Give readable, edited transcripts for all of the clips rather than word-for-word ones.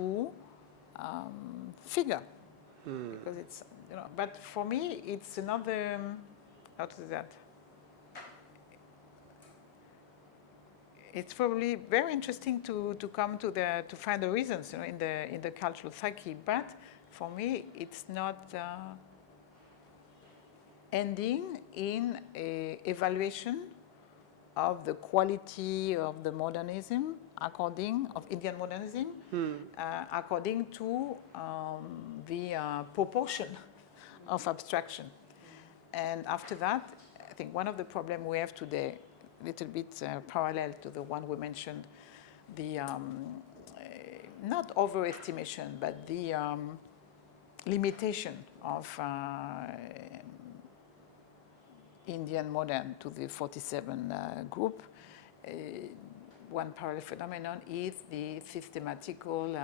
to figure, because it's, but for me it's another, how to say that? It's probably very interesting to come to find the reasons, in the cultural psyche, but for me it's not ending in a evaluation of the quality of the modernism of Indian modernism, according to the proportion of abstraction. And after that, I think one of the problems we have today, a little bit parallel to the one we mentioned, the not overestimation, but the limitation of Indian modern to the 47 group. One parallel phenomenon is the systematical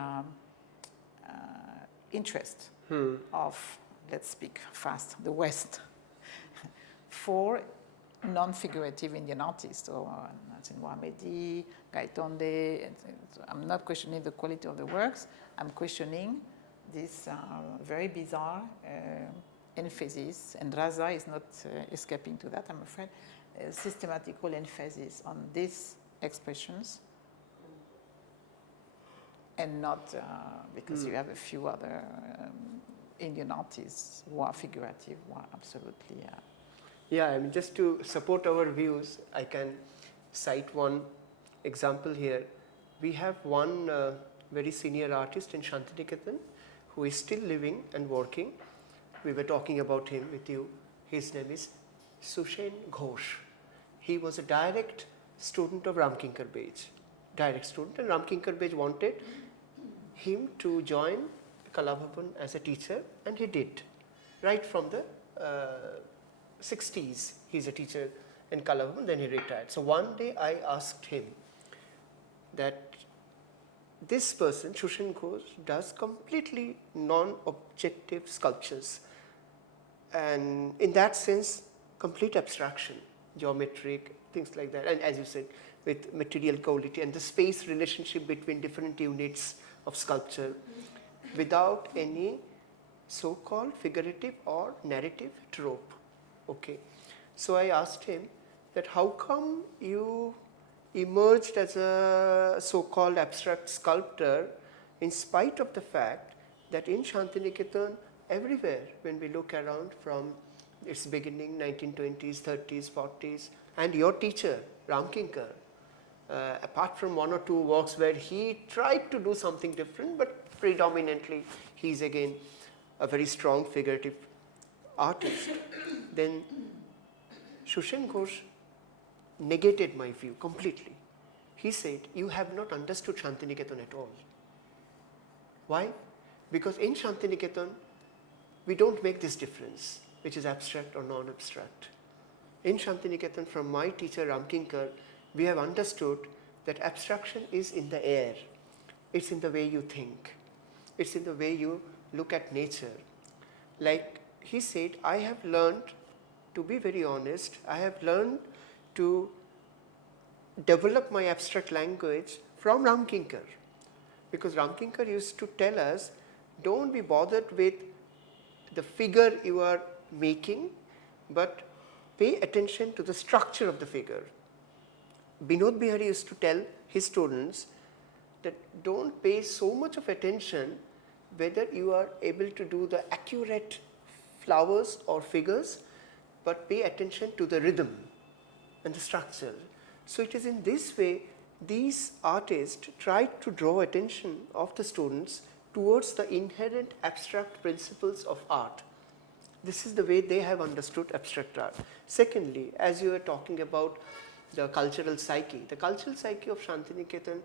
interest of, let's speak fast, the West for non-figurative Indian artists, or Nassim Mohammedi, Gaitonde. I'm not questioning the quality of the works, I'm questioning this very bizarre emphasis, and Raza is not escaping to that, I'm afraid, systematical emphasis on these expressions, and not because you have a few other Indian artists who are figurative, who are absolutely... Yeah, I mean, just to support our views, I can cite one example here. We have one very senior artist in Shantiniketan who is still living and working. We were talking about him with you. His name is Soumik Ghosh. He was a direct student of Ramkinkar Bej. Direct student, and Ramkinkar Bej wanted him to join Kalabhavan as a teacher, and he did. Right from the 60s, he's a teacher in Kalabhavan, then he retired. So one day I asked him that this person, Soumik Ghosh, does completely non-objective sculptures, and in that sense, complete abstraction, geometric, things like that, and as you said, with material quality and the space relationship between different units of sculpture, without any so-called figurative or narrative trope. Okay, so I asked him that how come you emerged as a so-called abstract sculptor in spite of the fact that in Shantiniketan, everywhere when we look around from its beginning, 1920s, 30s, 40s, and your teacher, Ramkinkar, apart from one or two works where he tried to do something different, but predominantly he's again a very strong figurative artist, then Soumik Ghosh negated my view completely. He said, you have not understood Shantiniketan at all. Why? Because in Shantiniketan, we don't make this difference, which is abstract or non-abstract. In Shantiniketan, from my teacher Ramkinkar, we have understood that abstraction is in the air. It's in the way you think. It's in the way you look at nature. Like he said, I have learned, to be very honest, I have learned to develop my abstract language from Ramkinkar. Because Ramkinkar used to tell us, don't be bothered with the figure you are making, but pay attention to the structure of the figure. Binod Bihari used to tell his students that don't pay so much of attention whether you are able to do the accurate flowers or figures, but pay attention to the rhythm and the structure. So it is in this way these artists tried to draw attention of the students towards the inherent abstract principles of art. This is the way they have understood abstract art. Secondly, as you were talking about the cultural psyche of Shantiniketan,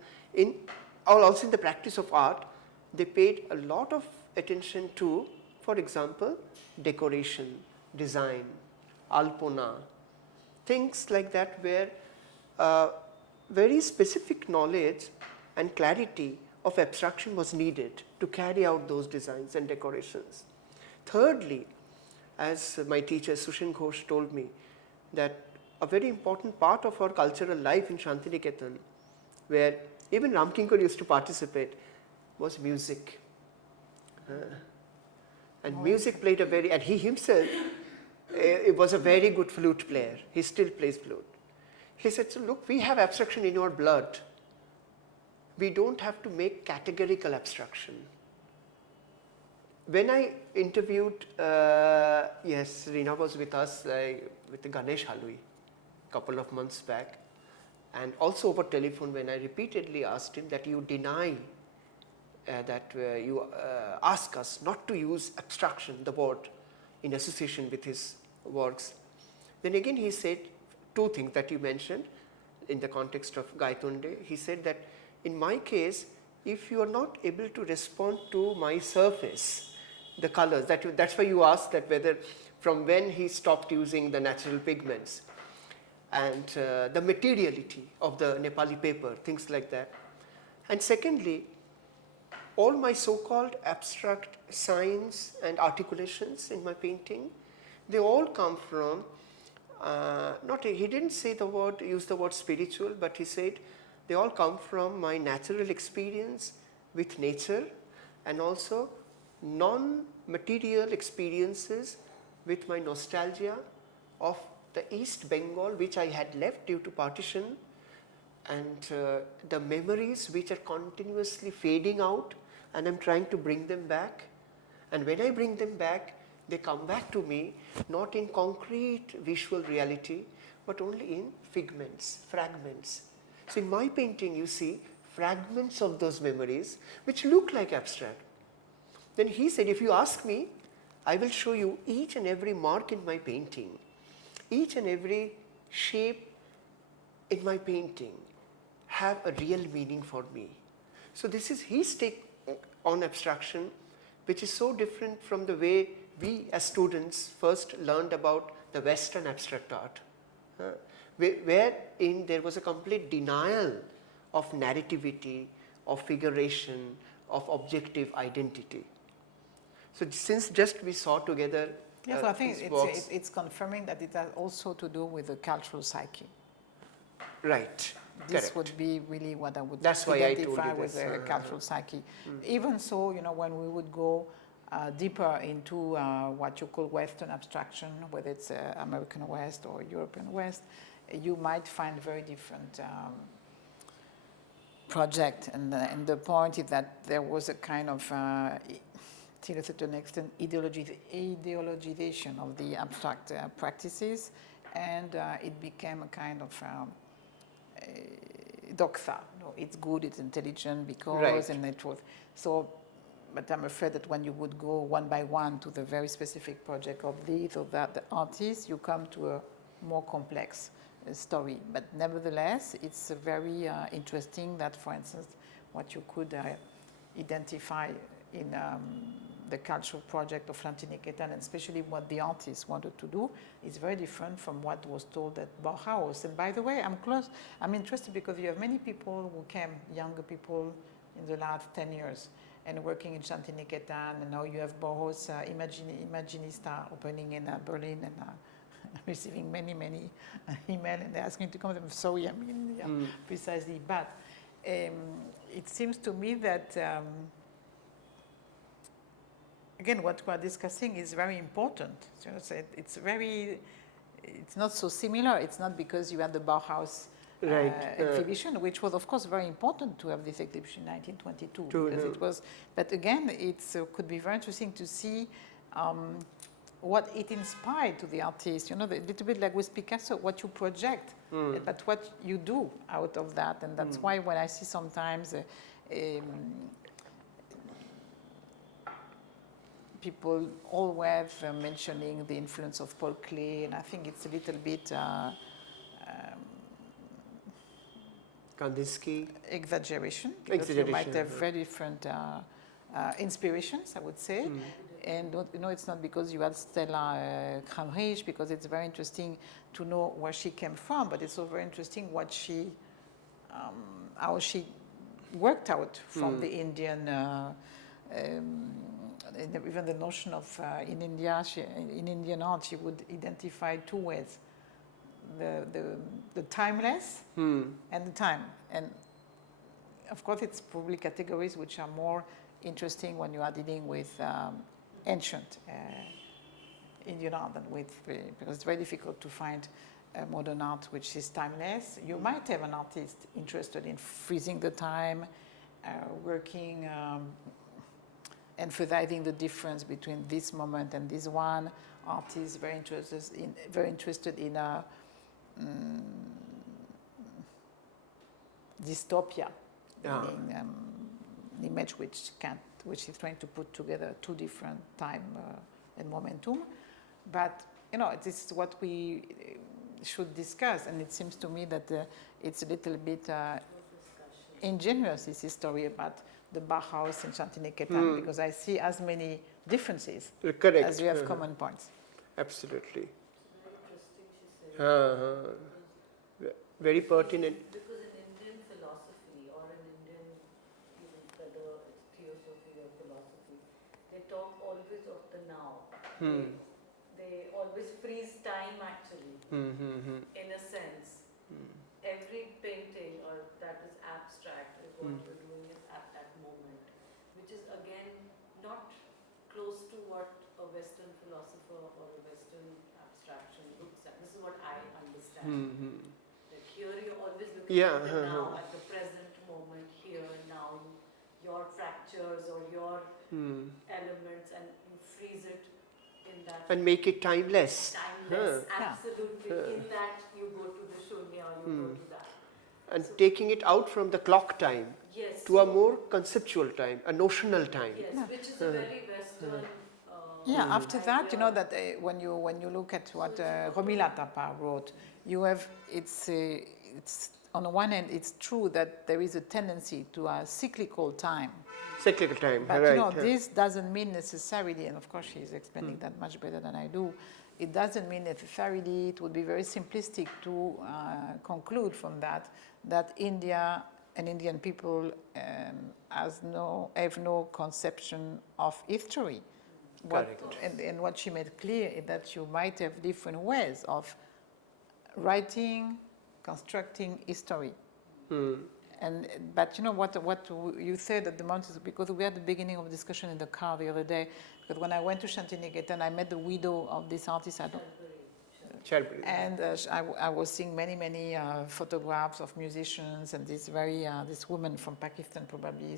also in the practice of art, they paid a lot of attention to, for example, decoration, design, alpona, things like that where very specific knowledge and clarity of abstraction was needed to carry out those designs and decorations. Thirdly, as my teacher Soumik Ghosh told me, that a very important part of our cultural life in Shantiniketan, where even Ramkinkar used to participate, was music. And music played a very, and he himself was a very good flute player. He still plays flute. He said, so look, we have abstraction in our blood. We don't have to make categorical abstraction. When I interviewed, yes, Reena was with us with Ganesh Halui a couple of months back, and also over telephone when I repeatedly asked him that you deny that you ask us not to use abstraction, the word, in association with his works. Then again he said two things that you mentioned in the context of Gaitonde. He said that in my case, if you are not able to respond to my surface, the colors, that's why you asked that whether from when he stopped using the natural pigments and the materiality of the Nepali paper, things like that. And secondly, all my so-called abstract signs and articulations in my painting, they all come from, he didn't say use the word spiritual, but he said they all come from my natural experience with nature and also non-material experiences with my nostalgia of the East Bengal, which I had left due to partition, and the memories which are continuously fading out, and I'm trying to bring them back. And when I bring them back, they come back to me not in concrete visual reality, but only in figments, fragments. So in my painting, you see fragments of those memories which look like abstract. Then he said, if you ask me, I will show you each and every mark in my painting, each and every shape in my painting have a real meaning for me. So this is his take on abstraction, which is so different from the way we as students first learned about the Western abstract art, wherein there was a complete denial of narrativity, of figuration, of objective identity. So since just we saw together yes, I think it's confirming that it has also to do with the cultural psyche. Right. This Correct. would be really what I would That's why I told identify you with this. the cultural psyche. Even so, when we would go deeper into what you call Western abstraction, whether it's American West or European West, you might find very different project. And the point is that there was a kind of, to a certain extent, ideologization of the abstract practices, and it became a kind of doxa. It's good, it's intelligent because, right. And it was so. But I'm afraid that when you would go one by one to the very specific project of this or that, the artist, you come to a more complex story. But nevertheless, it's very interesting that, for instance, what you could identify in the cultural project of Lantiniketan, and especially what the artist wanted to do, is very different from what was told at Bauhaus. And by the way, I'm interested because you have many people who came, younger people, in the last 10 years, and working in Lantiniketan, and now you have Bauhaus Imaginista opening in Berlin, and receiving many emails, and they're asking to come. I'm sorry, precisely, but it seems to me that again, what we are discussing is very important. So it's not so similar. It's not because you had the Bauhaus exhibition, which was, of course, very important to have this exhibition in 1922. Because it was, but again, it could be very interesting to see what it inspired to the artist. A little bit like with Picasso, what you project, but what you do out of that. And that's why when I see sometimes people always mentioning the influence of Paul Klee, and I think it's a little bit Kandinsky. Exaggeration, because you might have very different inspirations, I would say. And it's not because you had Stella Kramrich, because it's very interesting to know where she came from, but it's also very interesting how she worked out from the Indian, even the notion of in India, in Indian art, she would identify two ways: the timeless and the time. And of course, it's probably categories which are more interesting when you are dealing with ancient Indian art than with, because it's very difficult to find modern art which is timeless. You might have an artist interested in freezing the time, working, emphasizing the difference between this moment and this one. Artists very interested in dystopia, meaning an image which is trying to put together two different time and momentum. But this is what we should discuss, and it seems to me that it's a little bit ingenuous, this story about the Bauhaus in Chantilly-Quétaine, because I see as many differences Correct. as we have common points. Absolutely. Very interesting, she said. Very pertinent. Because in Indian philosophy or in Indian, even whether it's theosophy or philosophy, they talk always of the now. They always freeze time actually, in a sense. Every painting or that is abstract is what you're doing is at that moment, which is again not close to what a Western philosopher or a Western abstraction looks at. This is what I understand. Like here you're always looking at the now, at the present moment, here now, your fractures or your elements, and you freeze it in that. And make it timeless. Timeless, absolutely. In that you go to the shunya, you go to that. And so taking it out from the clock time to a more conceptual time, a notional time. Yes, which is a very Western. After that, that when you look at what Romila Thapa wrote, you have it's on the one hand it's true that there is a tendency to a cyclical time. Cyclical time, but right. This doesn't mean necessarily, and of course she's explaining that much better than I do. It doesn't mean necessarily. It would be very simplistic to conclude from that India and Indian people have no conception of history. And what she made clear is that you might have different ways of writing, constructing history. But what you said at the moment is because we had the beginning of a discussion in the car the other day, because when I went to Chantilly-Quétaine, I met the widow of this artist. Cherbury. And I was seeing many photographs of musicians, and this woman from Pakistan probably